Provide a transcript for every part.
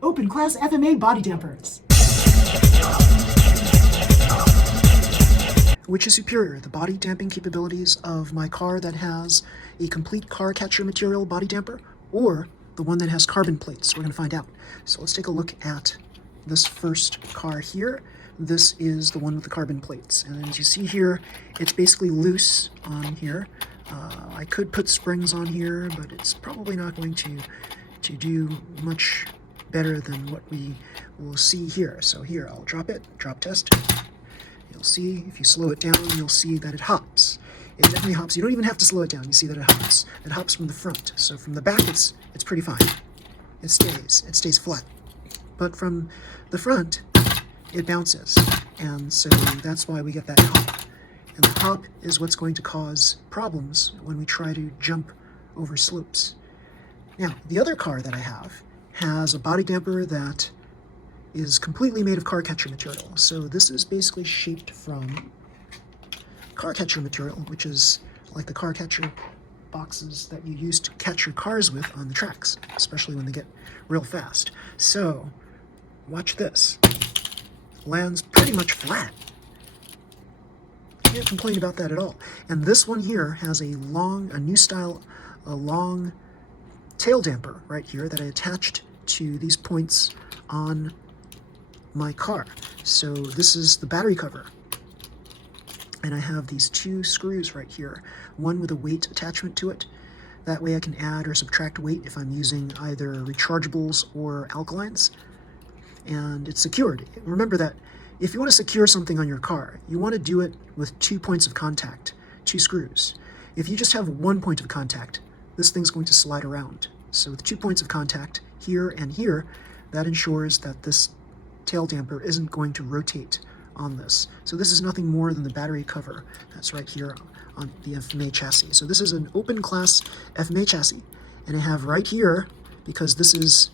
Open class FMA body dampers. Which is superior, the body damping capabilities of my car that has a complete car catcher material body damper, or the one that has carbon plates? We're going to find out. So let's take a look at this first car here. This is the one with the carbon plates, and as you see here, it's basically loose on here. I could put springs on here, but it's probably not going to do much better than what we will see here. So here, I'll drop it, drop test. You'll see, if you slow it down, you'll see that it hops. It definitely hops. You don't even have to slow it down. You see that it hops. It hops from the front. So from the back, it's pretty fine. It stays flat. But from the front, it bounces. And so that's why we get that hop. And the hop is what's going to cause problems when we try to jump over slopes. Now, the other car that I have has a body damper that is completely made of car catcher material. So this is basically shaped from car catcher material, which is like the car catcher boxes that you use to catch your cars with on the tracks, especially when they get real fast. So watch this. Lands pretty much flat. Can't complain about that at all. And this one here has a new style, a long tail damper right here that I attached to these points on my car. So this is the battery cover. And I have these two screws right here, one with a weight attachment to it. That way I can add or subtract weight if I'm using either rechargeables or alkalines. And it's secured. Remember that if you want to secure something on your car, you want to do it with 2 points of contact, 2 screws. If you just have 1 point of contact, this thing's going to slide around. So with 2 points of contact, here and here, that ensures that this tail damper isn't going to rotate on this. So this is nothing more than the battery cover that's right here on the FMA chassis. So this is an open class FMA chassis, and I have right here, because this is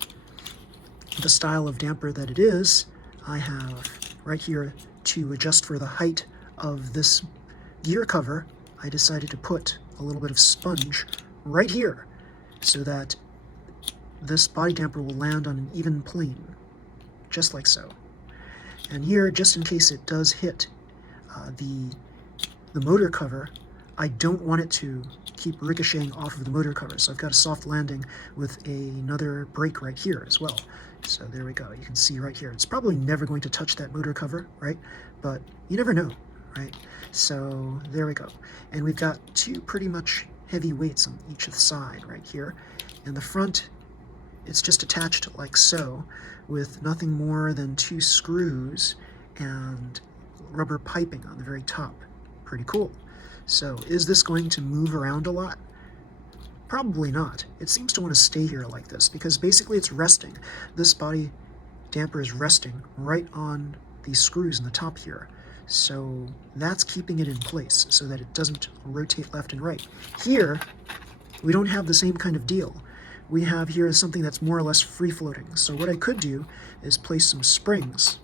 the style of damper that it is, I have right here to adjust for the height of this gear cover. I decided to put a little bit of sponge right here so that this body damper will land on an even plane, just like so. And here, just in case it does hit the motor cover, I don't want it to keep ricocheting off of the motor cover. So I've got a soft landing with another brake right here as well. So there we go. You can see right here. It's probably never going to touch that motor cover, right? But you never know, right? So there we go. And we've got 2 pretty much heavy weights on each side right here. And the front, it's just attached like so, with nothing more than 2 screws and rubber piping on the very top. Pretty cool. So is this going to move around a lot? Probably not. It seems to want to stay here like this because basically it's resting. This body damper is resting right on these screws in the top here. So that's keeping it in place so that it doesn't rotate left and right. Here, we don't have the same kind of deal. We have here something that's more or less free-floating. So what I could do is place some springs.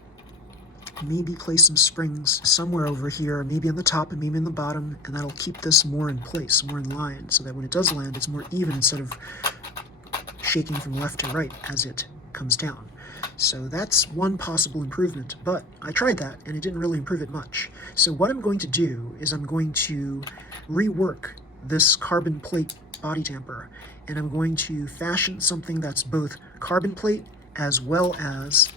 Maybe place some springs somewhere over here, maybe on the top and maybe in the bottom, and that'll keep this more in place, more in line, so that when it does land, it's more even instead of shaking from left to right as it comes down. So that's one possible improvement, but I tried that and it didn't really improve it much. So what I'm going to do is I'm going to rework this carbon plate body damper, and I'm going to fashion something that's both carbon plate as well as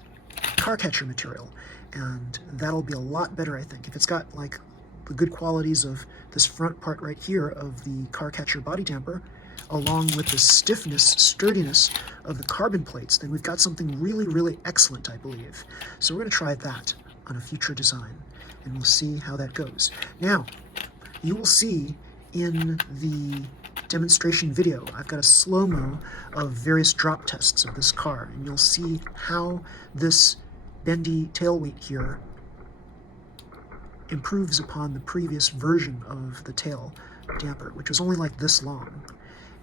car catcher material. And that'll be a lot better, I think. If it's got like the good qualities of this front part right here of the car catcher body damper, along with the stiffness, sturdiness of the carbon plates, then we've got something really, really excellent, I believe. So we're going to try that on a future design, and we'll see how that goes. Now, you will see in the demonstration video, I've got a slow-mo of various drop tests of this car, and you'll see how this bendy tail weight here improves upon the previous version of the tail damper, which was only like this long.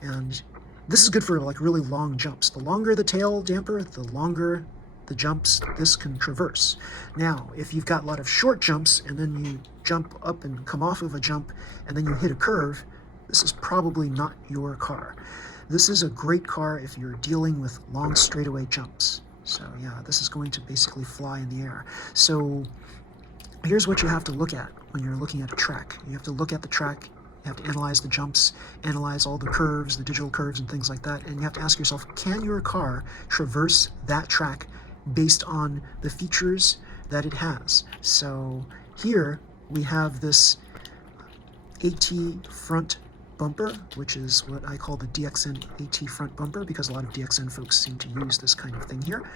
And this is good for like really long jumps. The longer the tail damper, the longer the jumps this can traverse. Now, if you've got a lot of short jumps and then you jump up and come off of a jump and then you hit a curve, this is probably not your car. This is a great car if you're dealing with long straightaway jumps. So yeah, this is going to basically fly in the air. So here's what you have to look at when you're looking at a track. You have to look at the track, you have to analyze the jumps, analyze all the curves, the digital curves and things like that, and you have to ask yourself, can your car traverse that track based on the features that it has? So here we have this AT front bumper, which is what I call the DXN AT front bumper, because a lot of DXN folks seem to use this kind of thing here.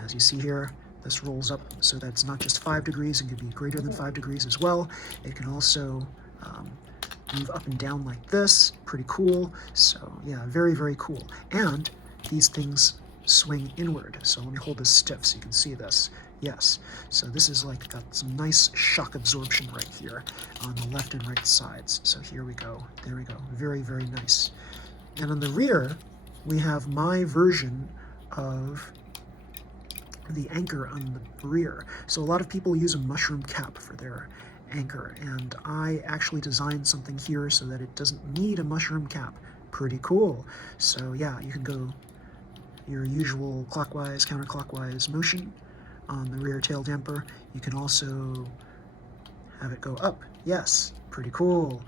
As you see here, this rolls up so that it's not just 5 degrees, it can be greater than 5 degrees as well. It can also move up and down like this, pretty cool. So yeah, very, very cool. And these things swing inward. So let me hold this stiff so you can see this. Yes, so this is like got some nice shock absorption right here on the left and right sides. So here we go, there we go, very, very nice. And on the rear, we have my version of the anchor on the rear. So a lot of people use a mushroom cap for their anchor, and I actually designed something here so that it doesn't need a mushroom cap. Pretty cool. So yeah, you can go your usual clockwise, counterclockwise motion on the rear tail damper. You can also have it go up. Yes, pretty cool.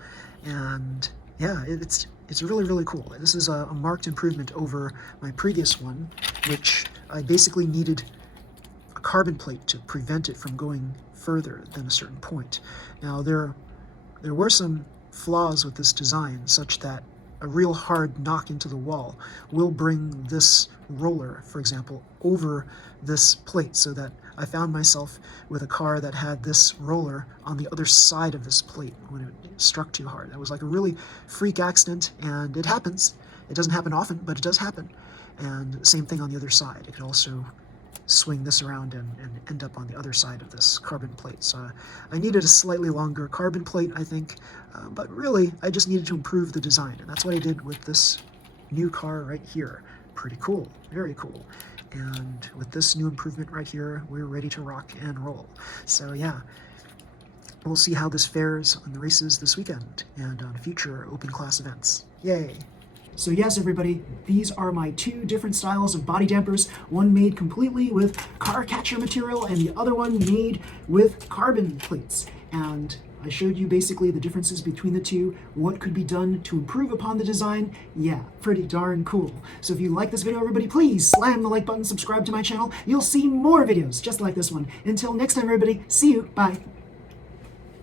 And yeah, it's really, really cool. This is a marked improvement over my previous one, which I basically needed a carbon plate to prevent it from going further than a certain point. Now there were some flaws with this design, such that a real hard knock into the wall will bring this roller, for example, over this plate, so that I found myself with a car that had this roller on the other side of this plate when it struck too hard. That was like a really freak accident, and it happens. It doesn't happen often, but it does happen. And same thing on the other side. It could also swing this around and end up on the other side of this carbon plate. So I needed a slightly longer carbon plate, I think, but really I just needed to improve the design, and that's what I did with this new car right here. Pretty cool, very cool. And with this new improvement right here, we're ready to rock and roll. So yeah, we'll see how this fares on the races this weekend and on future open class events. Yay! So yes, everybody, these are my two different styles of body dampers, one made completely with car catcher material and the other one made with carbon plates. And I showed you basically the differences between the two, what could be done to improve upon the design. Yeah, pretty darn cool. So if you like this video, everybody, please slam the like button, subscribe to my channel. You'll see more videos just like this one. Until next time, everybody, see you, bye.